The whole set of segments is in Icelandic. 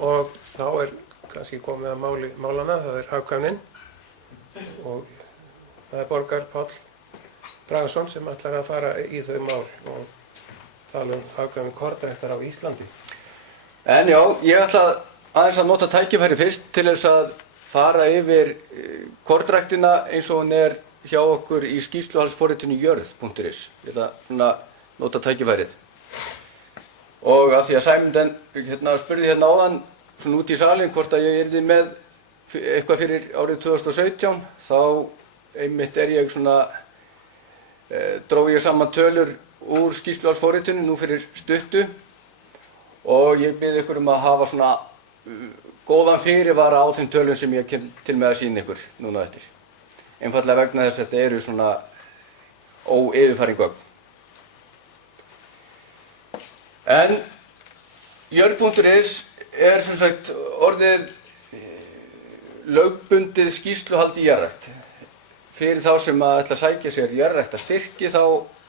og þá kannski komið að málana, það hagkvæmnin og það Borgar Páll Bragason sem ætlar að fara í þau mál og tala hagkvæmni kornræktar á Íslandi. En já, ég ætla aðeins að nota tækifæri fyrst til þess að fara yfir kornræktina eins og hún hjá okkur í skýrsluhaldsforritinu jörð.is. Ég ætla svona nota tækifærið. Og að því að Sæmundur spurði áðan svona út í salinn hvort að ég yrði með eitthvað fyrir árið 2017, þá einmitt ég svona, dró ég saman tölur úr skýrsluhaldsforritinu nú fyrir stuttu og ég bið ykkur að hafa svona góðan fyrirvara á þeim tölum sem ég kem til með að sýna ykkur núna eftir. Einfaldlega vegna þess að þetta eru svona óyfirfærin gögn. En jörð.is sem sagt orðið lögbundið skýrsluhald í jarðrækt. Fyrir þá sem að ætla að sækja sér jarðræktarstyrki þá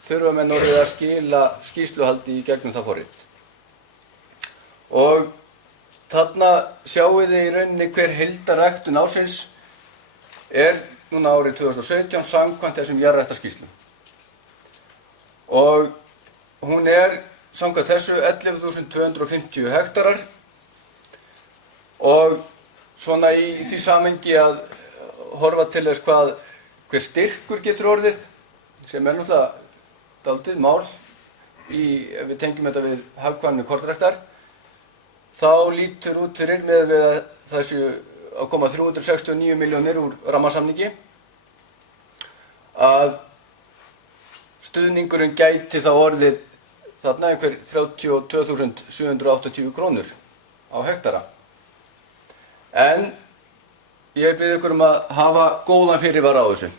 þurfa menn orðið að skila skýrsluhaldi í gegnum það forrit. Og þarna sjáið þið í rauninni hver heildarræktun ársins núna árið 2017 samkvæmt þessum jarðræktarskýrslum. Og hún samkvæmt þessu 11.250 hektarar og svona í því samhengi að horfa til þess hver styrkur getur orðið, sem náttúrulega dálítið mál ef við tengjum þetta við hagkvæmni kornræktar, þá lítur út fyrir með við að það séu að koma 369 milljónir úr rammasamningi, að stuðningurinn gæti þá orðið þarna einhver 32.780 krónur á hektara. En ég bið ykkur að hafa góðan fyrirvara á þessu.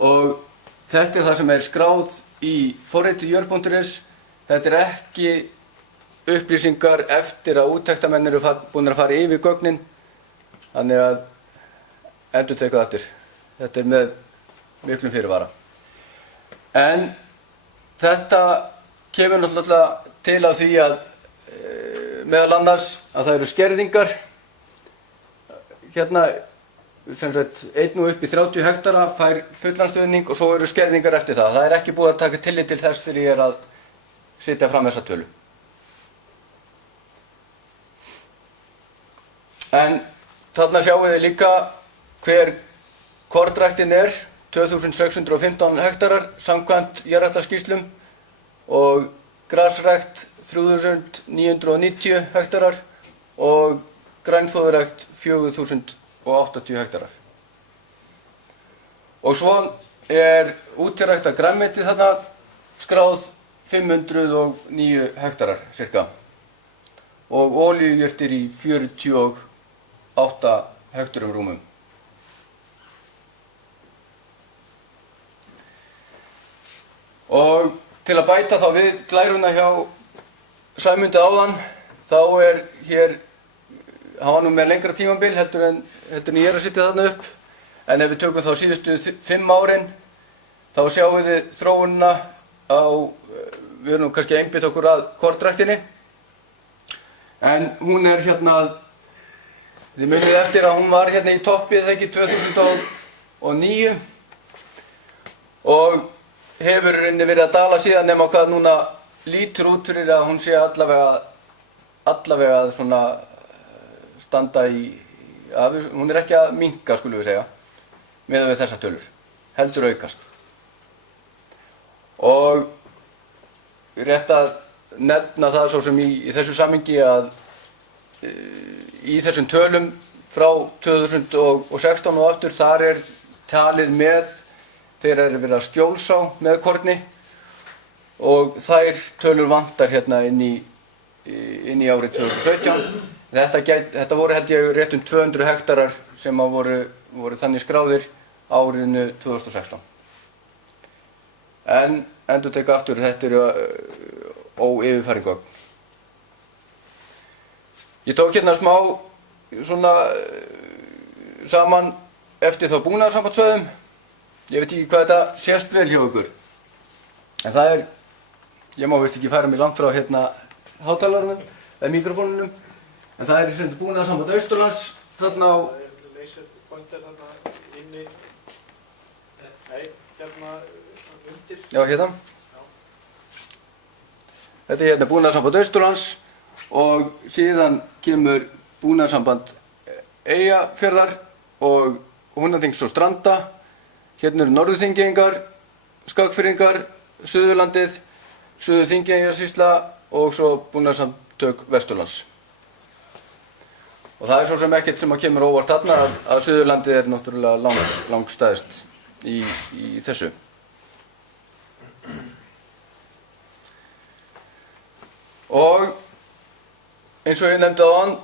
Og þetta það sem skráð í forriti jörð.is. Þetta ekki upplýsingar eftir að úttektarmenn eru búin að fara yfir gögnin. Þannig að endurteka þetta. Þetta með miklum fyrirvara. En þetta kemur náttúrulega til að því að meðal annars að það eru skerðingar. Sem sagt, einn og upp í 30 hektara fær fullan stuðning og svo eru skerðingar eftir það. Það ekki búið að taka tillit til þess þegar ég að setja fram þessa tölu. En þarna sjáum við líka hver kornræktin 2615 hektarar samkvæmt jarðræktarskýrslum og grasrækt 3990 hektarar og grænfóðurrækt 4080 hektarar. Og svo útirækta grænmeti þarna skráð 509 hektarar cirka og olíujurtir í 48 hekturum rúmum. Og til að bæta þá við glæruna hjá Sæmundi áðan, þá hér, hann var nú með lengra tímabil heldur en ég að setja þarna upp, en ef við tökum þá síðustu 5 árin, þá sjáum við þróunina við erum kannski að einbeita okkur að kornræktinni, en hún þið munið eftir að hún var í toppi eða ekki 2009 og hefur verið að dala síðan nema hvað núna lítur út fyrir að hún sé allavega svona standa hún ekki að minnka skulum við segja, miðað við þessar tölur, heldur aukast. Og rétt að nefna það svo sem í þessu samhengi að í þessum tölum frá 2016 og aftur, þar talið með þegar verið að skjólsá með korni og þær tölur vantar inn í árið 2017. Þetta voru held ég rétt 200 hektarar sem voru þannig skráðir árinu 2016. En endurteka aftur, þetta eru óyfirfærin gögn. Ég tók smá svona saman eftir þá búnaðarsambandsvæðum. Ég veit ekki hvað þetta sést vel hjá ykkur. En það ég má vist ekki færa mig langt frá hátalarunum eða mikrofónunum. En það sem sagt Búnaðarsamband Austurlands þarna á... Leysirpoint þarna inni, nei, hérna undir. Já, hérna. Þetta hérna Búnaðarsamband Austurlands og síðan kemur Búnaðarsamband Eyjafjarðar og Húnaþings og Stranda. Hérna eru Norður-Þingeyingar, Skagfirðingar, Suðurlandið, Suður-Þingeyjarsýsla og svo Búnaðarsamtök Vesturlands. Og það svo sem ekkert sem kemur óvart þarna að Suðurlandið náttúrulega langstæðst í þessu. Og eins og ég nefndi áðan,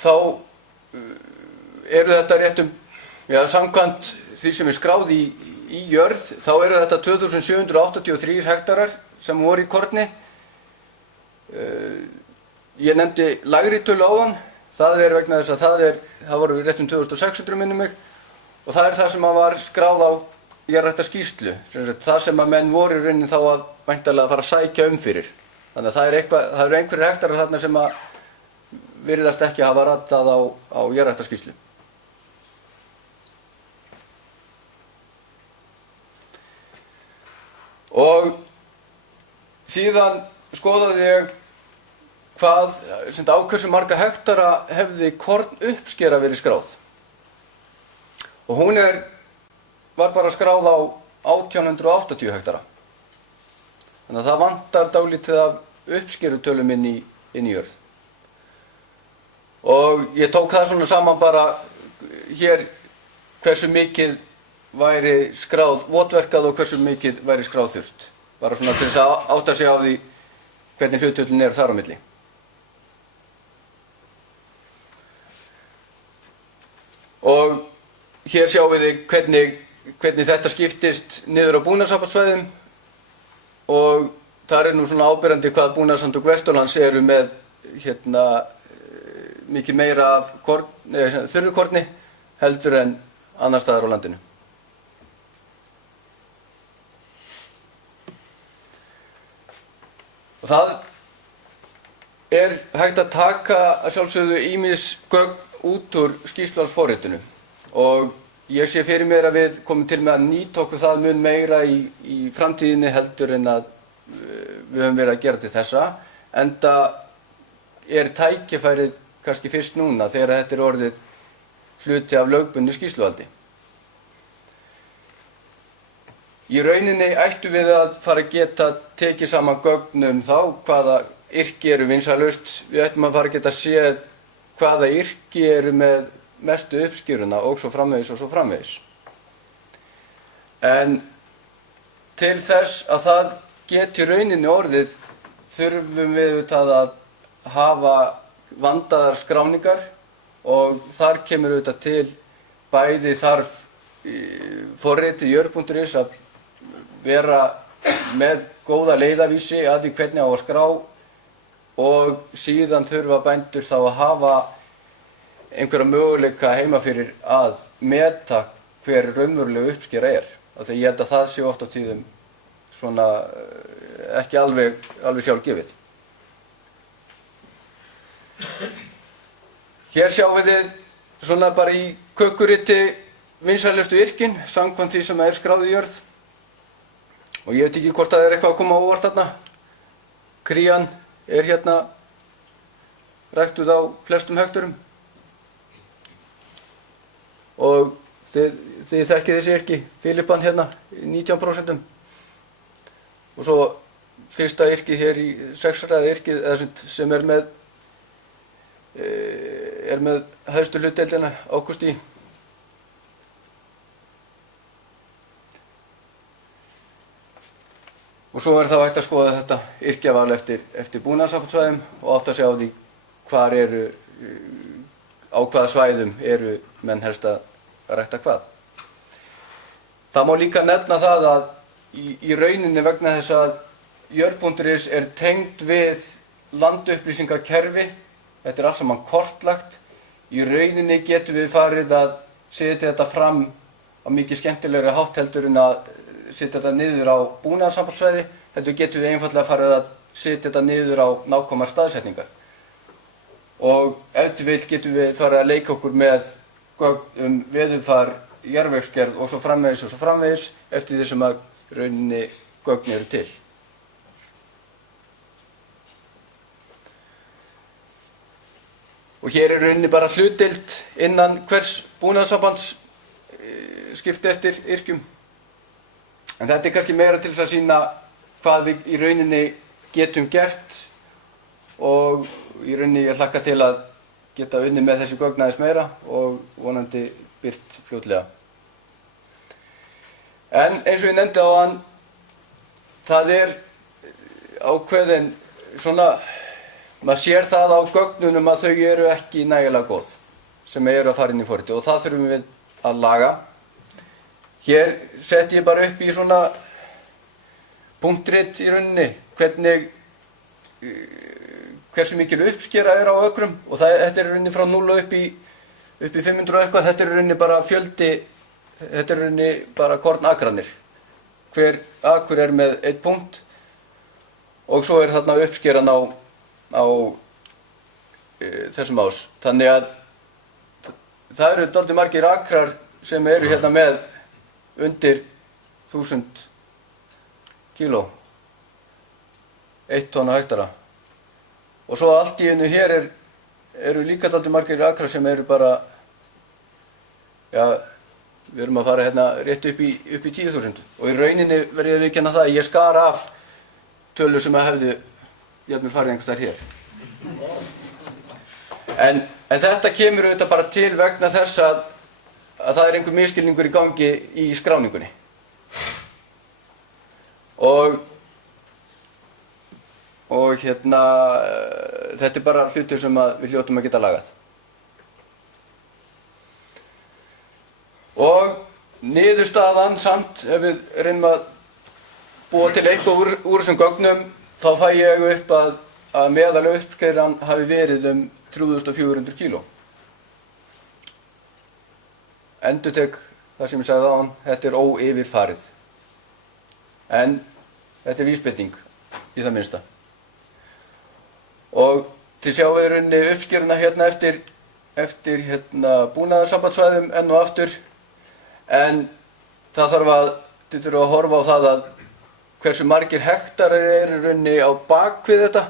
þá eru þetta réttum, samkvæmt því sem skráð í jörð, þá eru þetta 2783 hektarar sem voru í korni. Ég nefndi lægri tölu áðan, það vegna þess að það voru réttum 2600 minnum mig, og það það sem var skráð á jarðræktarskýrslu, það sem að menn voru í rauninni þá að væntanlega fara að sækja fyrir. Þannig að það eru einhverjir hektarar þarna sem að virðast ekki hafa ratað á jarðræktarskýrslu. Og síðan skoðaði ég á hversu marga hektara hefði kornuppskera verið skráð. Og hún var bara skráð á 1880 hektara. Þannig að það vantar dálítið af uppskerutölum inn í jörð. Og ég tók það svona saman bara hér hversu mikið væri skráð votverkað og hversu mikið væri skráð þurrt. Bara svona til þess að átta sig á því hvernig hlutföllin eru þar á milli. Og hér sjáum við hvernig þetta skiptist niður á búnaðarsambandsvæðum og þar nú svona áberandi hvað Búnaðarsamtök Vesturlands eru með mikið meira af þurrukorni heldur en annars staðar á landinu. Og það hægt að taka að sjálfsögðu ýmis gögn út úr skýrsluhaldsforritinu og ég sé fyrir mér að við komum til með að nýta okkur það mun meira í framtíðinni heldur en að við höfum verið að gera til þessa, enda tækifærið kannski fyrst núna þegar þetta orðið hluti af lögbundnu skýrsluhaldi. Í rauninni ættum við að fara að geta tekið saman gögnum þá hvaða yrki eru vinsælust, við ættum að fara að geta séð hvaða yrki eru með mestu uppskýruna og svo framvegis. En til þess að það geti rauninni orðið þurfum við að hafa vandaðar skráningar og þar kemur til bæði þarf forritið jörð.is að vera með góða leiðavísi að því hvernig á að skrá og síðan þurfa bændur þá að hafa einhverja möguleika heima fyrir að meta hver raunveruleg uppskera Því ég held að það sé oft á tíðum svona ekki alveg sjálfgefið. Hér sjáum við svona bara í kökkuriti vinsælustu yrkin samkvæmt því sem skráð í jörð. Og ég veit ekki hvort það eitthvað að koma á óvart þarna. Krían hérna ræktuð á flestum hekturum. Og þið þekkið þessi yrki, Filippan hérna í 19%. Og svo fyrsta yrkið hér í 6 ræða yrkið sem með hæstu hlutdeildina Ágúst í. Og svo þá hægt að skoða þetta yrkjaval eftir búnaðarsambandsvæðum og átta sig á því á hvaða svæðum eru menn helst að rækta hvað. Það má líka nefna það að í rauninni vegna þess að jörð.is tengd við landupplýsingakerfi, þetta allt saman kortlagt, í rauninni getum við farið að setja þetta fram á mikið skemmtilegri hátt heldur en að setja þetta niður á búnaðarsambandsvæði, heldur getum við einfaldlega farið að setja þetta niður á nákvæmar staðsetningar. og ef til vill getum við farið að leika okkur með gögn veðurfar, jarðvegsgerð og svo framvegis eftir því sem að rauninni gögn eru til. Og hér er rauninni bara hlutdeild innan hvers búnaðarsambands skipti eftir yrkjum. En þetta er kannski meira til þess að sýna hvað við í rauninni getum gert og í rauninni ég hlakka til að geta unnið með þessi gögn aðeins meira og vonandi birt fljótlega. En eins og ég nefndi áðan, það er ákveðin svona, maður sér það á gögnunum að þau eru ekki nægilega góð sem eru að fara inn í forritið og það þurfum við að laga. Hér setti ég bara upp í svona punktrit í rauninni hversu mikil uppskera er á ökrum og þetta er í rauninni frá 0 upp í 500 og eitthvað, þetta er í rauninni bara fjöldi, þetta er í rauninni bara kornakranir. Hver akur er með 1 punkt og svo er þarna uppskeran á þessum ás. Þannig að það eru dálítið margir akrar sem eru hérna með undir 1000 kíló, 1 tonna hektara. Og svo allt í einu hér eru líka dálítið margir akrar sem eru bara, já, við erum að fara hérna rétt upp í 10.000. Og í rauninni verð ég að viðurkenna það að ég skar af tölur sem að hefðu jafnvel farið einhvers staðar hér. En þetta kemur auðvitað bara til vegna þess að það er einhver misskilningur í gangi í skráningunni. Og hérna, þetta er bara hlutur sem við hljótum að geta lagað. Og niðurstaðan samt, ef við reynum að búa til eitthvað úr þessum gögnum, þá fæ ég upp að meðal uppskeran hafi verið 3400 kíló. Endurtek það sem ég sagði áðan, þetta er óyfirfarið. En þetta er vísbending í það minnsta. Og til sjáum við rauninni uppskeruna hérna eftir búnaðarsambandsvæðum enn og aftur. En það þarf að horfa á það að hversu margir hektarar eru rauninni á bakvið þetta.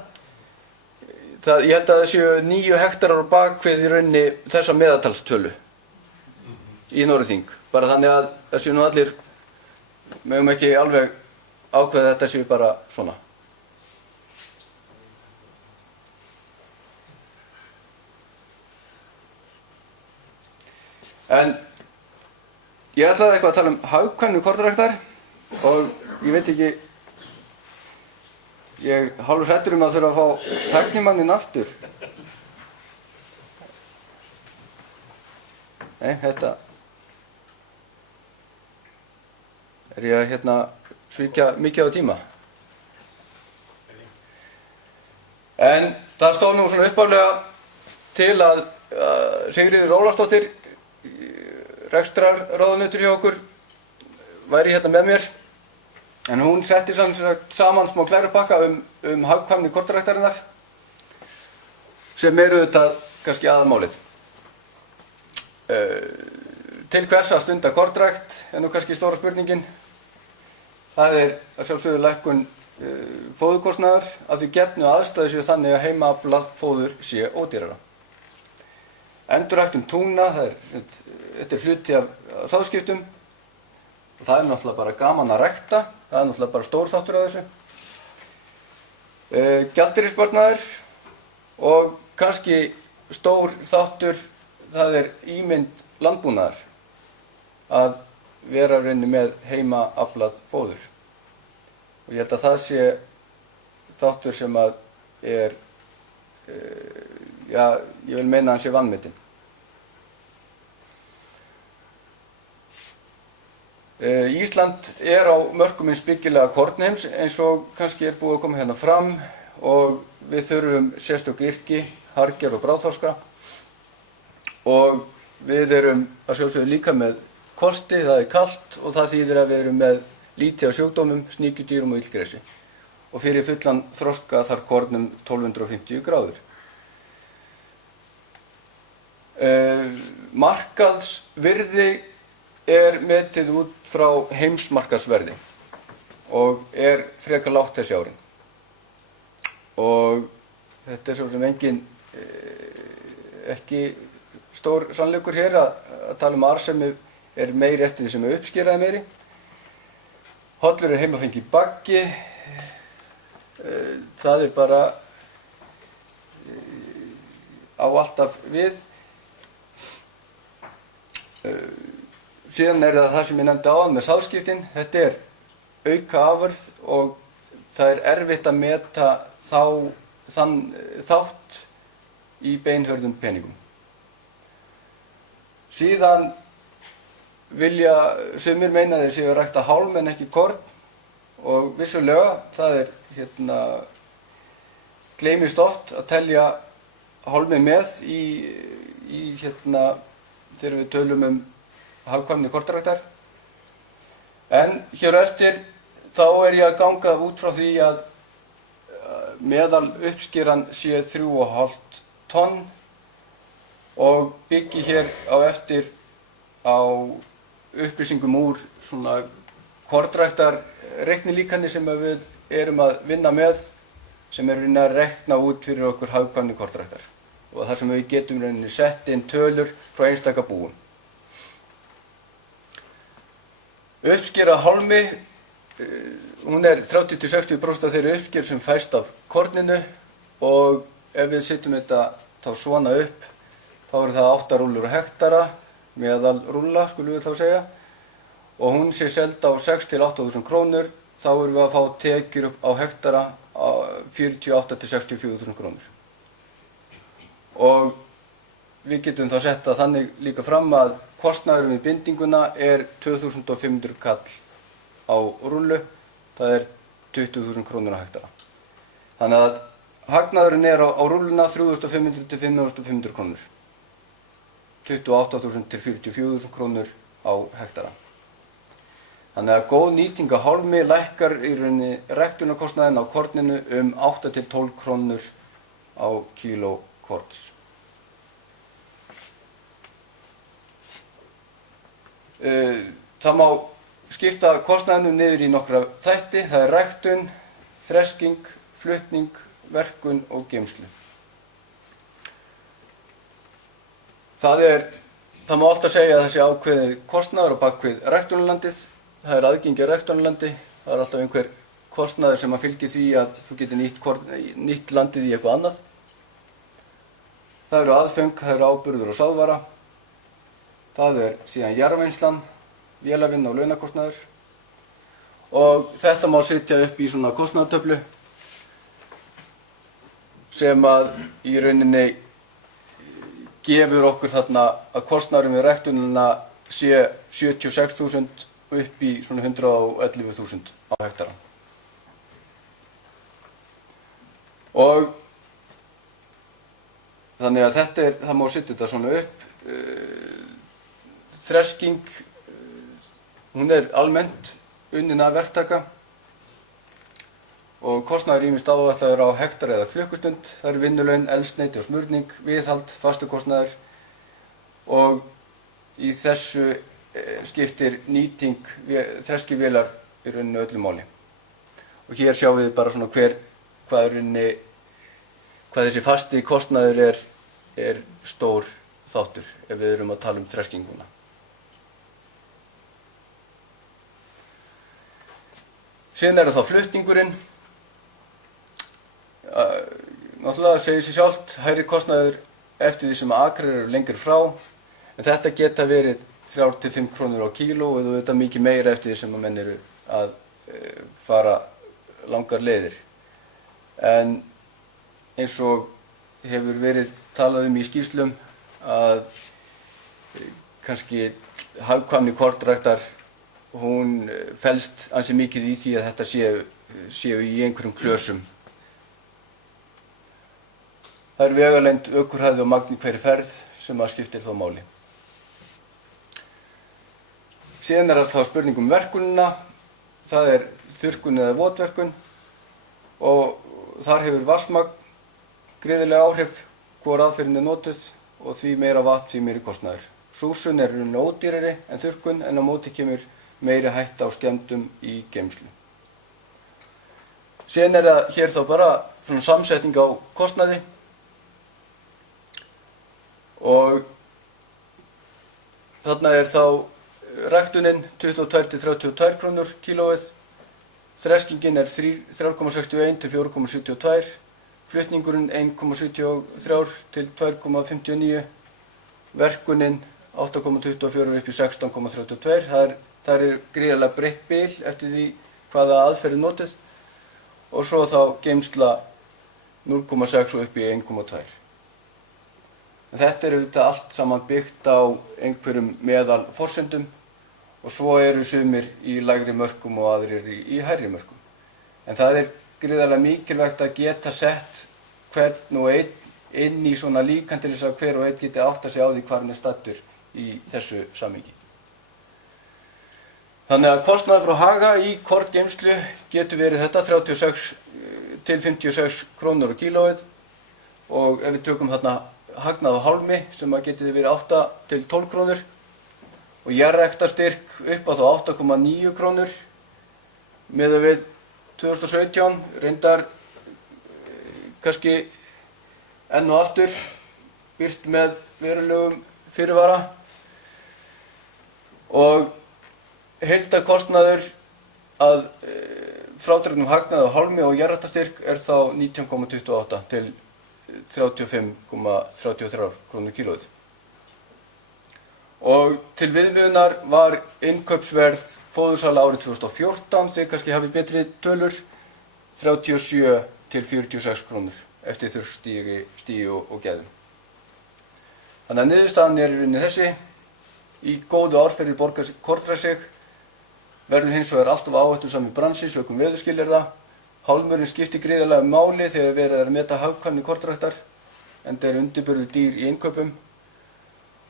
Ég held að það séu 9 hektarar á bakvið í rauninni þessa meðaltalstölu í Norðurþing. Bara þannig að það séu nú allir, megum ekki alveg ákveða þetta séu bara svona. En ég ætlaði eitthvað að tala hagkvæmni kornræktar og ég veit ekki, ég er hálfur hræddur að þurfa að fá tæknimanninn aftur. Nei, þetta er ég að svíkja mikið á tíma. En það stóð nú svona uppálega til að Sigríður Ólafsdóttir, rekstrarráðunautur hjá okkur, væri hérna með mér. En hún setti saman smá glærupakka hagkvæmni kornræktarinnar sem eru auðvitað kannski aðalmálið. Til hvers að stunda kornrækt er nú kannski stóra spurningin. Það er að sjálfsögðu lækkun fóðurkostnaðar að því gefnu aðstæður séu þannig að heimaaflað fóður sé ódýrara. Endurræktun túna, þetta er hluti af sáðskiptum og það er náttúrulega bara gaman að rækta, það er náttúrulega bara stór þáttur af þessu. Gjaldeyrisparnaður og kannski stór þáttur, það er ímynd landbúnaðar að vera rauninni með heimaaflað fóður. Og ég held að það sé þáttur sem að er, já, ég vil meina að hann sé vanmetinn. Ísland er á mörkum hins byggilega kornheims eins og kannski er búið að koma hérna fram og við þurfum sérstök yrki, harðgerð og bráðþorska og við erum að sjálfsögðu líka með kosti, það er kalt og það þýðir að við erum með lítið af sjúkdómum, sníkjudýrum og illgresi og fyrir fullan þroska þarf korn 1250 gráður. Markaðsvirði er metið út frá heimsmarkaðsverði og er frekar lágt þessi árin. Og þetta er svo sem ekki stór sannleikur hér að tala um arðsemi er meiri eftir því sem uppskeraði meiri. Hollur er heimafengi baggi. Það er bara á alltaf við. Síðan er það sem ég nefndi áðan með sáðskiptin. Þetta er auka afurð og það er erfitt að meta þann þátt í beinhörðum peningum. Síðan vilja sumir meina þeir séu að rækta hálm en ekki korn og vissulega það er gleymist oft að telja hálmi með í þegar við tölum hagkvæmni kornræktar. En hér á eftir þá er ég að ganga út frá því að meðal uppskeran sé 3,5 tonn og byggi hér á eftir á upplýsingum úr svona kornræktar reiknilíkani sem við erum að vinna með, sem að rekna út fyrir okkur hagkvæmni kornræktar og þar sem við getum sett inn tölur frá einstaka búum. Uppskera hálmi, hún er 30–60% af þeirri uppskeru sem fæst af korninu og ef við setjum þetta þá svona upp, þá eru það 8 rúllur á hektara, meðal rúlla skulum við þá segja, og hún sé seld á 6.000–8.000 krónur, þá erum við að fá tekjur upp á hektara á 48.000–64.000 krónur. Og við getum þá sett að þannig líka fram að kostnaður við bindinguna er 2.500 kall á rúllu, það er 20.000 krónur á hektara. Þannig að hagnaðurinn er á rúlluna 3.500–5.500 krónur, 28.000–44.000 krónur á hektara. Þannig að góð nýting á hálmi lækkar í rauninni ræktunarkostnaðinn á korninu 8–12 krónur á kíló korns. Það má skipta kostnaðinum niður í nokkra þætti. Það er ræktun, þresking, flutning, verkun og geymslu. Það má alltaf segja að þessi ákveðið kostnaður á bakvið ræktunarlandið. Það er aðgengi að ræktunarlandi. Það er alltaf einhver kostnaður sem að fylgir því að þú getur nýtt landið í eitthvað annað. Það eru aðföng, það eru áburður og sáðvara. Það er síðan jarðvinnslan, vélavinna og launakostnaður. Og þetta má setja upp í svona kostnaðartöflu sem að í rauninni gefur okkur þarna að kostnaðurinn við ræktunina sé 76.000 upp í svona 111.000 á hektara. Og þannig að það má setja þetta svona upp. Þresking, hún er almennt unnin af verktaka og kostnaður ýmist áætlaður á hektara eða klukkustund. Það eru vinnulaun, eldsneyti og smurning, viðhald, fastukostnaður og í þessu skiptir nýting þreskivélar í rauninni öllu máli. Og hér sjáum við bara svona hvað þessi fasti kostnaður er stór þáttur ef við erum að tala um þreskinguna. Síðan er það flutningurinn. Náttúrulega segir sig sjálft, hærri kostnaður eftir því sem akrar eru lengri frá, en þetta geta verið 3–5 krónur á kíló og þetta mikið meira eftir því sem að menn eru að fara langar leiðir. En eins og hefur verið talað um í skýrslum að kannski hagkvæmni kornræktar, hún felst ansi mikið í því að þetta séu í einhverjum klösum. Það er vegalengd, ökurhæð og magn í hverri ferð sem að skiptir þó máli. Síðan er það þá spurning um verkunina. Það er þurrkun eða votverkun og þar hefur vatnsmagn gríðarleg áhrif hvor aðferðin er notuð og því meira vatn, því meiri kostnaður. Súrsun er rauninni ódýrari en þurrkun en á móti kemur meiri hætta á skemmdum í geymslu. Síðan er það hér þá bara svona samsetning á kostnaði og þarna er þá ræktunin 22 til 32 krónur kílóið, þreskingin er 3,61 til 4,72, flutningurinn 1,73 til 2,59, verkunin 8,24 upp í 16,32. Það er gríðarlega breytt bil eftir því hvaða aðferð er notuð og svo þá geymsla 0,6 og upp í 1,2. Þetta er auðvitað allt saman byggt á einhverjum meðalforsendum og svo eru sumir í lægri mörkum og aðrir í hærri mörkum. En það er gríðarlega mikilvægt að geta sett hvern og einn inn í svona líkan til þess að hver og einn geti áttað sig á því hvar hann er staddur í þessu samhengi. Þannig að kostnaður frá Haga í korngeymslu getur verið þetta 36 til 56 krónur á kílóið og ef við tökum þarna hagnað á hálmi sem að geti verið 8 til 12 krónur og jarðræktarstyrk upp á þá 8,9 krónur miðað við 2017, reyndar kannski enn og aftur birt með verulegum fyrirvara og heildarkostnaður að frádregnum hagnað á hálmi og jarðræktarstyrk er þá 19,28 til 35,33 krónur kílóið. Og til viðmiðunar var innkaupsverð fóðursala árið 2014, þið kannski hafið betri tölur, 37 til 46 krónur eftir þurrkstigi og gæðum. Þannig að niðurstaðan er í rauninni þessi. Í góðu árferði borgar kornræksig verður hins vegar alltaf áhættusami bransi sökum veðurskilyrða. Hálmurinn skiptir gríðarlega máli þegar verið er að meta hagkvæmni kornræktar, enda er undirburður dýr í innkaupum.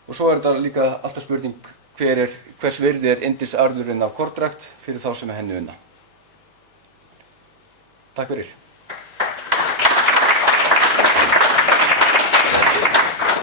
Og svo er þetta líka alltaf spurning hvers virði er yndisarðurinn af kornrækt fyrir þá sem er henni unna. Takk fyrir.